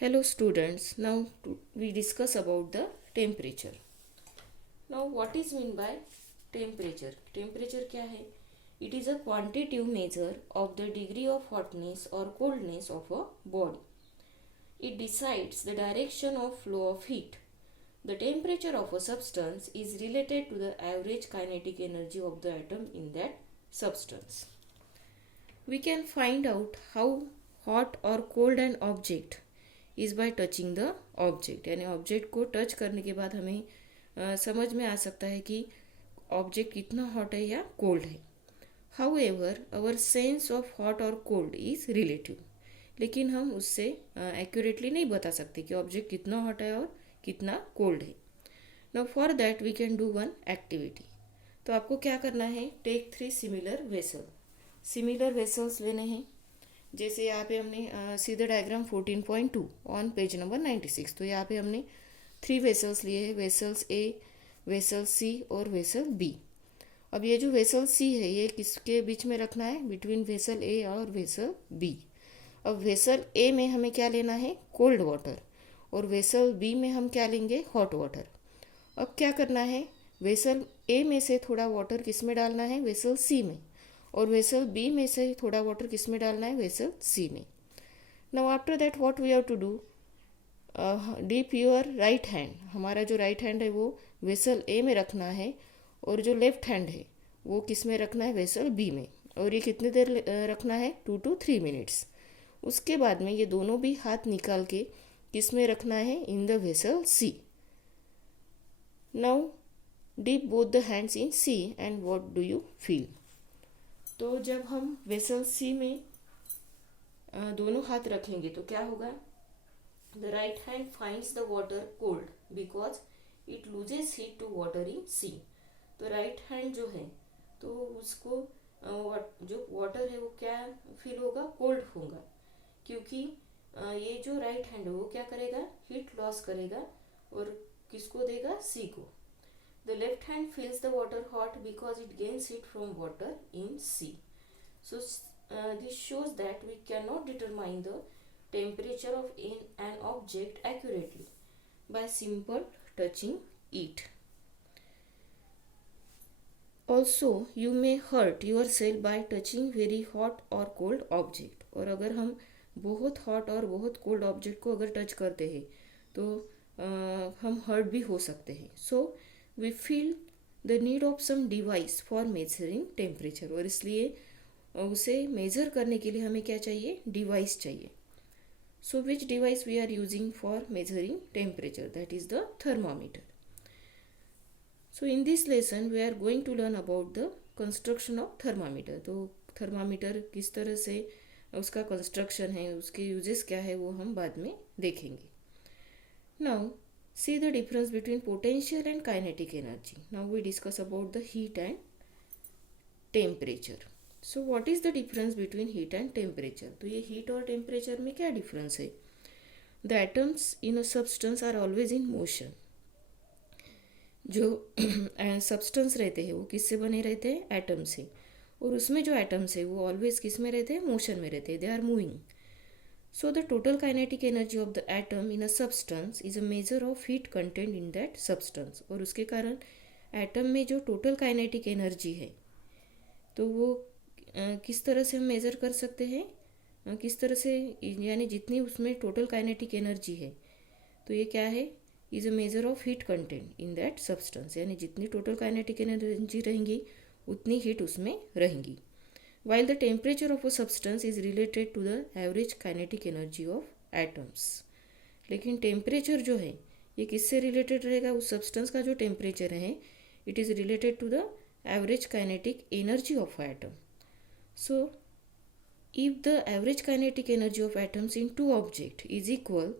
Hello students, we discuss about the temperature. Now what is mean by temperature? Temperature क्या है? It is a quantitative measure of the degree of hotness or coldness of a body. It decides the direction of flow of heat. The temperature of a substance is related to the average kinetic energy of the atom in that substance. We can find out how hot or cold an object is by touching the object, यानी object को touch करने के बाद हमें समझ में आ सकता है कि ऑब्जेक्ट कितना हॉट है या कोल्ड है. However our sense of hot और कोल्ड इज़ रिलेटिव, लेकिन हम उससे एक्यूरेटली नहीं बता सकते कि ऑब्जेक्ट कितना हॉट है और कितना कोल्ड है. Now for that we can do one activity. तो आपको क्या करना है, take 3 similar vessel. Similar vessels लेने हैं. जैसे यहाँ पे हमने see the diagram 14.2 on page number 96. तो यहाँ पे हमने 3 वेसल्स लिए हैं, वेसल्स ए, वेसल सी और वेसल बी. अब ये जो वेसल सी है ये किसके बीच में रखना है, बिटवीन वेसल ए और वेसल बी. अब वेसल ए में हमें क्या लेना है, कोल्ड वाटर, और वेसल बी में हम क्या लेंगे, हॉट वाटर. अब क्या करना है, वेसल ए में से थोड़ा वाटर किस में डालना है, वेसल सी में, और वेसल बी में से थोड़ा वाटर किस में डालना है, वेसल सी में. Now after that what we have to do, dip your right hand. हमारा जो राइट हैंड है वो वेसल ए में रखना है, और जो लेफ्ट हैंड है वो किस में रखना है, वेसल बी में. और ये कितनी देर रखना है, 2 to 3 मिनट्स. उसके बाद में ये दोनों भी हाथ निकाल के किस में रखना है, in the vessel C. Now dip both the hands in C and what do you feel. तो जब हम वेसल सी में दोनों हाथ रखेंगे तो क्या होगा, the right hand finds the water cold because it loses heat to water in C. तो राइट हैंड जो है तो उसको जो वाटर है वो क्या फील होगा, कोल्ड होगा, क्योंकि ये जो राइट हैंड है वो क्या करेगा, हीट लॉस करेगा और किसको देगा, सी को. The left hand feels the water hot because it gains heat from water in C. So this shows that we cannot determine the temperature of an object accurately by simple touching it. Also, you may hurt yourself by touching very hot or cold object. और अगर हम बहुत hot और बहुत cold object को अगर touch करते हैं तो हम हर्ट भी हो सकते हैं. सो we feel the need of some device for measuring temperature. और इसलिए उसे मेज़र करने के लिए हमें क्या चाहिए, डिवाइस चाहिए. So which device we are using for measuring temperature, that is the thermometer. So in this lesson we are going to learn about the construction of thermometer. तो थर्मामीटर किस तरह से उसका कंस्ट्रक्शन है, उसके यूजेस क्या है, वो हम बाद में देखेंगे. Now see the difference between potential and kinetic energy. Now we discuss about the heat and temperature. So what is the difference between heat and temperature? तो ये heat और temperature में क्या difference है. The atoms in a substance are always in motion. जो substance रहते हैं वो किससे बने रहते हैं, एटम से, और उसमें जो एटम्स है वो ऑलवेज किस में रहते हैं, मोशन में रहते हैं, they are moving. So the total kinetic energy of the atom in a substance is a measure of heat content in that substance. और उसके कारण एटम में जो टोटल काइनेटिक एनर्जी है तो वो किस तरह से हम मेज़र कर सकते हैं, किस तरह से, यानी जितनी उसमें टोटल काइनेटिक एनर्जी है तो ये क्या है, is a measure of heat content in that substance. यानी जितनी टोटल काइनेटिक एनर्जी रहेंगी उतनी हीट उसमें रहेंगी. While the temperature of a substance is related to the average kinetic energy of atoms. लेकिन टेम्परेचर जो है ये किससे रिलेटेड रहेगा, उस सब्सटेंस का जो टेम्परेचर है it is related to the average kinetic energy of atom. So if the average kinetic energy of atoms in two object is equal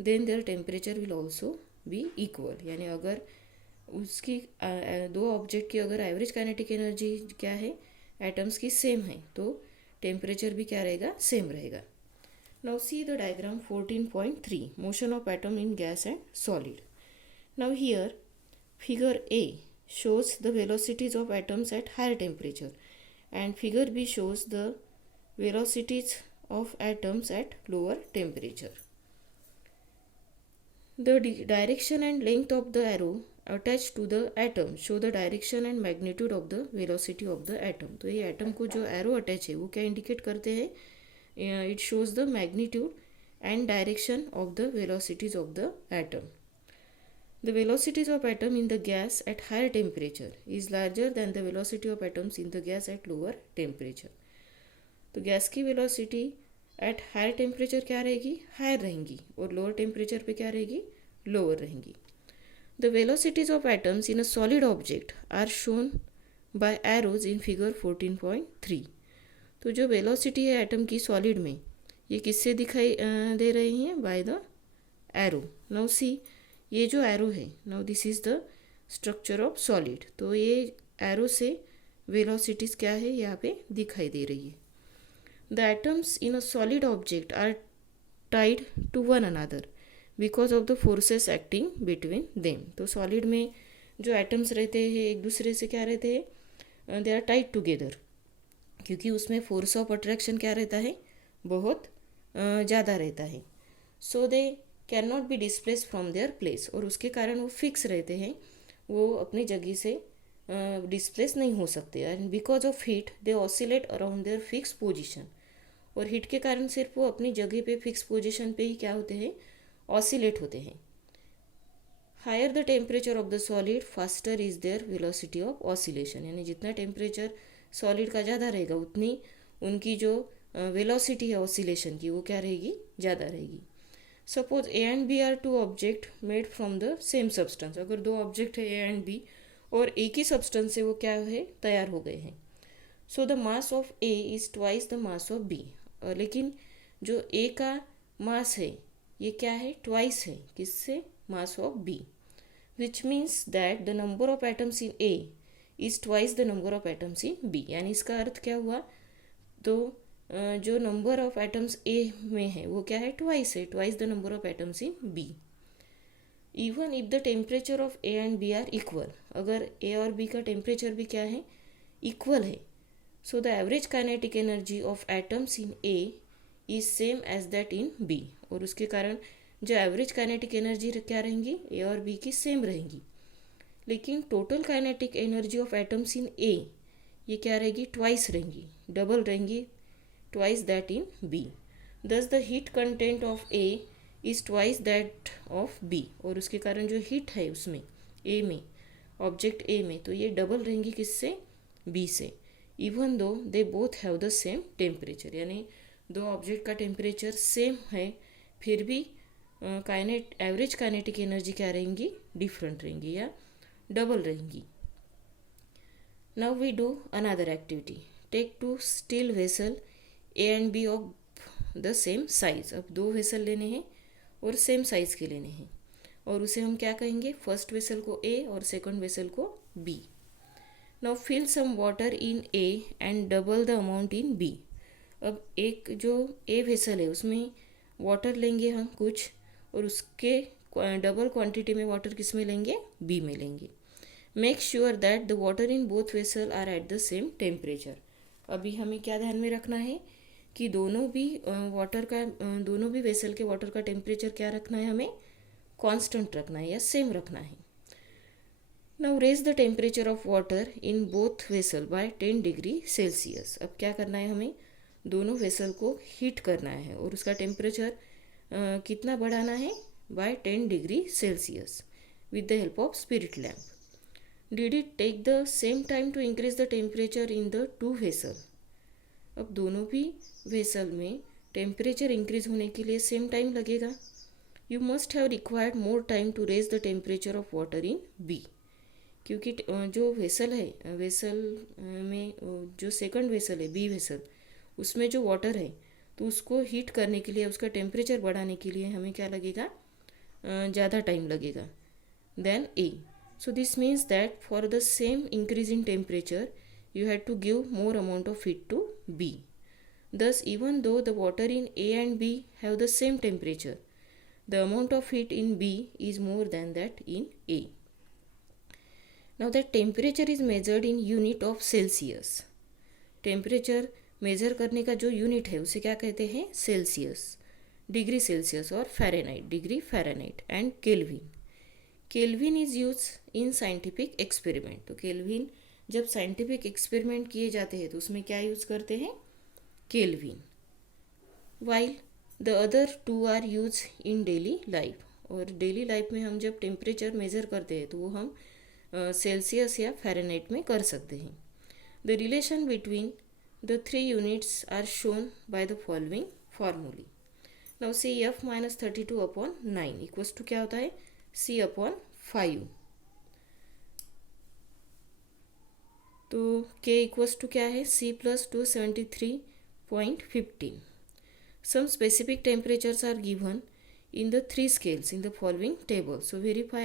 then their temperature will also be equal. यानी अगर उसकी दो object की अगर average kinetic energy क्या है, atoms की same है, तो टेम्परेचर भी क्या रहेगा, सेम रहेगा. Now see the diagram 14.3 motion of atom in gas and solid. Now here figure A shows the velocities of atoms at higher temperature and figure B shows the velocities of atoms at lower temperature. The direction and length of the arrow attached to the atom show the direction and magnitude of the velocity of the atom. तो ये atom को जो arrow attach है वो क्या indicate करते हैं? It shows the magnitude and direction of the velocities of the atom. The velocities of atom in the gas at higher temperature is larger than the velocity of atoms in the gas at lower temperature. तो gas की velocity at higher temperature क्या रहेगी? Higher रहेंगी, और lower temperature पे क्या रहेगी? Lower रहेंगी. The velocities of atoms in a solid object are shown by arrows in figure 14.3. तो जो वेलोसिटी है एटम की सॉलिड में, ये किससे दिखाई दे रही हैं? By the arrow. Now see, ये जो एरो है, now this is the structure of solid. तो ये एरो से वेलोसिटीज क्या है यहाँ पे दिखाई दे रही है. The atoms in a solid object are tied to one another because of the forces acting between them. तो सॉलिड में जो एटम्स रहते हैं एक दूसरे से क्या रहते हैं? दे आर टाइड टुगेदर, क्योंकि उसमें फोर्स ऑफ अट्रैक्शन क्या रहता है? बहुत ज़्यादा रहता है. So they can not be displace from their place, और उसके कारण वो फिक्स रहते हैं, वो अपनी जगह से डिस्प्लेस नहीं हो सकते. And because of heat they oscillate around their fix position. और हीट के कारण सिर्फ वो अपनी जगह पे फिक्स पोजिशन पे ही क्या होते हैं? ऑसिलेट होते हैं. Higher the temperature of the solid faster is their velocity of oscillation. यानी जितना टेम्परेचर सॉलिड का ज़्यादा रहेगा उतनी उनकी जो वेलोसिटी है ऑसिलेशन की वो क्या रहेगी? ज़्यादा रहेगी. Suppose A and B are two object made from the same substance. अगर दो ऑब्जेक्ट है ए एंड बी और एक ही सब्सटेंस से वो क्या है? तैयार हो गए हैं. So the mass of A is twice the mass of B. लेकिन जो ए का मास है ये क्या है? ट्वाइस है. किससे? Mass of B. Which means that the number of atoms in A is twice the number of atoms in B. यानी इसका अर्थ क्या हुआ? तो जो नंबर ऑफ एटम्स ए में है वो क्या है? ट्वाइस है. Twice the number of atoms in B. Even if the temperature of A and B are equal. अगर ए और बी का टेम्परेचर भी क्या है? इक्वल है. So the average kinetic energy of atoms in A is same as that in B. और उसके कारण जो एवरेज काइनेटिक एनर्जी क्या रहेंगी? ए और बी की सेम रहेंगी. लेकिन total kinetic energy of atoms in A ये क्या रहेगी? ट्वाइस रहेंगी, डबल रहेंगी, twice that in B. Thus the heat content of A is twice that of B. और उसके कारण जो हीट है उसमें ए में, ऑब्जेक्ट ए में, तो ये डबल रहेंगी किससे? बी से. Even though they both have the same temperature. यानी दो ऑब्जेक्ट का टेम्परेचर सेम है फिर भी एवरेज काइनेटिक एनर्जी क्या रहेंगी? डिफरेंट रहेंगी या डबल रहेंगी. Now we do another activity. Take two steel vessel A and B of the same size. अब दो वेसल लेने हैं और सेम साइज के लेने हैं, और उसे हम क्या कहेंगे? फर्स्ट वेसल को ए और सेकंड वेसल को B. Now fill some water in A and double the amount in B. अब एक जो ए वेसल है उसमें वाटर लेंगे हम कुछ, और उसके डबल क्वांटिटी में वाटर किस में लेंगे? बी में लेंगे. Make sure that the water in both vessel are at the same temperature. अभी हमें क्या ध्यान में रखना है कि दोनों भी दोनों भी वेसल के वाटर का टेम्परेचर क्या रखना है? हमें कांस्टेंट रखना है या सेम रखना है. Now raise the temperature of water in both vessel by 10 degree Celsius. अब क्या करना है? हमें दोनों वेसल को हीट करना है और उसका टेम्परेचर कितना बढ़ाना है? By 10 degree Celsius with the help of spirit lamp. Did it take the same time to increase the temperature in the two vessel. अब दोनों भी वेसल में टेम्परेचर इंक्रीज होने के लिए सेम टाइम लगेगा. You must have required more time to raise the temperature of water in B. क्योंकि जो वेसल है, वेसल में जो सेकंड वेसल है बी वेसल, उसमें जो वाटर है तो उसको हीट करने के लिए, उसका टेम्परेचर बढ़ाने के लिए हमें क्या लगेगा? ज़्यादा टाइम लगेगा then A. So this means that for the same increase in temperature, you had to give more amount of heat to B. Thus, even though the water in A and B have the same temperature, the amount of heat in B is more than that in A. Now, the temperature is measured in unit of Celsius. Temperature measure करने का जो unit है उसे क्या कहते हैं? Celsius. Degree Celsius और Fahrenheit, degree Fahrenheit and Kelvin. Kelvin is use in scientific experiment. तो केल्विन जब साइंटिफिक एक्सपेरिमेंट किए जाते हैं तो उसमें क्या यूज़ करते हैं? Kelvin. While the other two are use in daily life. और डेली लाइफ में हम जब टेम्परेचर मेज़र करते हैं तो वो हम सेल्सियस या फ़ारेनहाइट में कर सकते हैं. The relation between the three units are shown by the following formulae. Now C F minus 32/9 equals to क्या होता है? C/5. तो K इक्वल्स टू क्या है? C plus 273.15. Some specific temperatures are given in the three scales in the following table. So verify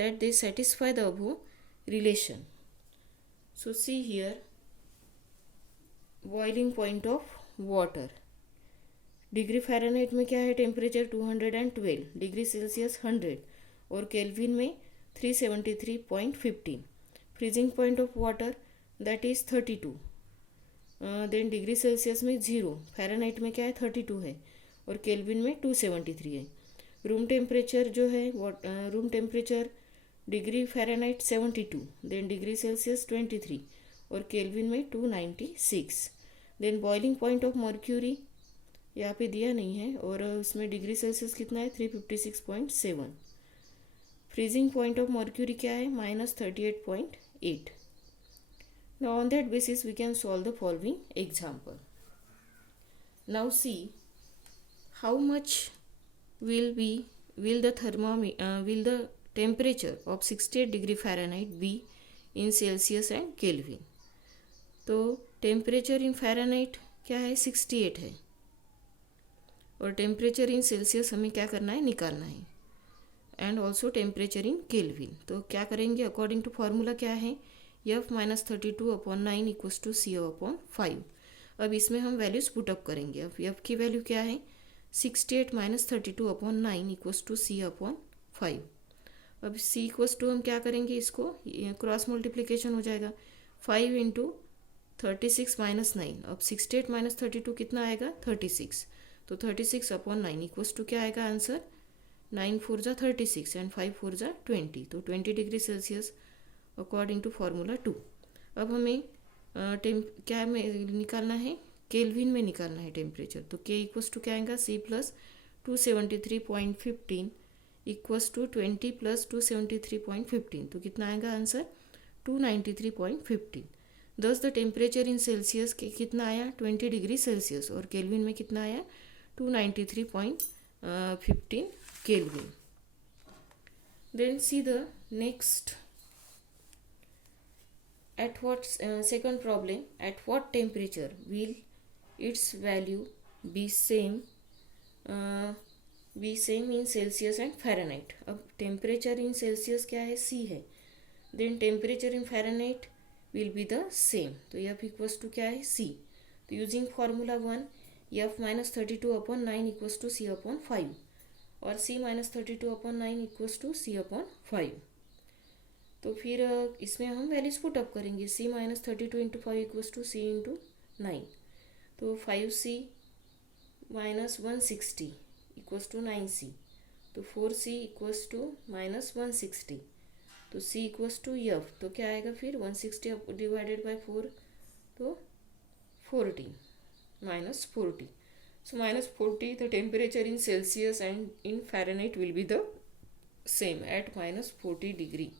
that they satisfy the above relation. So see here, boiling point of water. Degree Fahrenheit में क्या है temperature? 212. Degree Celsius 100 और Kelvin में 373.15. Freezing point of water that is 32. Then degree Celsius में 0, Fahrenheit में क्या है 32 है और केल्विन में 273 है. रूम टेम्परेचर जो है room temperature degree Fahrenheit 72, then degree Celsius 23 और केल्विन में 296. Then boiling point of mercury यहाँ पे दिया नहीं है और उसमें डिग्री सेल्सियस कितना है? 356.7. फ्रीजिंग पॉइंट ऑफ मर्क्यूरी क्या है? -38.8. Now on that basis we can solve the following example. Now see how much will the temperature of 68 degree Fahrenheit be in Celsius and Kelvin. तो temperature in Fahrenheit क्या है? 68 है और temperature in Celsius हमें क्या करना है? निकालना है. And also temperature in Kelvin. तो क्या करेंगे? अकॉर्डिंग टू फार्मूला क्या है? F minus 32/9 equals to C/5. अब इसमें हम वैल्यूज पुटअप करेंगे. अब F की वैल्यू क्या है? 68 माइनस 32/9 इक्वल्स टू C/5. अब C इक्वल्स टू हम क्या करेंगे? इसको क्रॉस मल्टीप्लिकेशन हो जाएगा. 5 इंटू 36 माइनस 9. अब 68 माइनस 32 कितना आएगा? 36. तो 36/9 इक्वल्स टू क्या आएगा आंसर? 9 4 जा 36 एंड 5 4 जा 20. तो 20 degree Celsius according to formula 2. अब हमें क्या में निकालना है? केल्विन में निकालना है टेम्परेचर. तो K इक्वल्स टू क्या आएगा? C plus 273.15 equals to 20 plus 273.15. तो कितना आएगा आंसर? 293.15. दस द टेम्परेचर इन सेल्सियस के कितना आया? 20 डिग्री सेल्सियस और केल्विन में कितना आया? 293.15 Kelvin. Then see the next. At what second problem? At what temperature will its value be same in Celsius and Fahrenheit? अब temperature in Celsius क्या है? C है. Then temperature in Fahrenheit will be the same. तो F equals to क्या है? C. तो using formula 1, F minus 32/9 equals to C/5 और C minus 32/9 equals to C/5. तो फिर इसमें हम वैल्यूज पुटअप करेंगे. C minus 32 into 5 equals to C into 9. तो 5C minus 160 equals to 9C. तो 4C इक्वल्स टू माइनस 160. तो C इक्वल्स टू F. तो क्या आएगा फिर? 160 डिवाइडेड बाई 4 तो 40 minus 40. So minus 40, the temperature in Celsius and in Fahrenheit will be the same at minus 40 degree.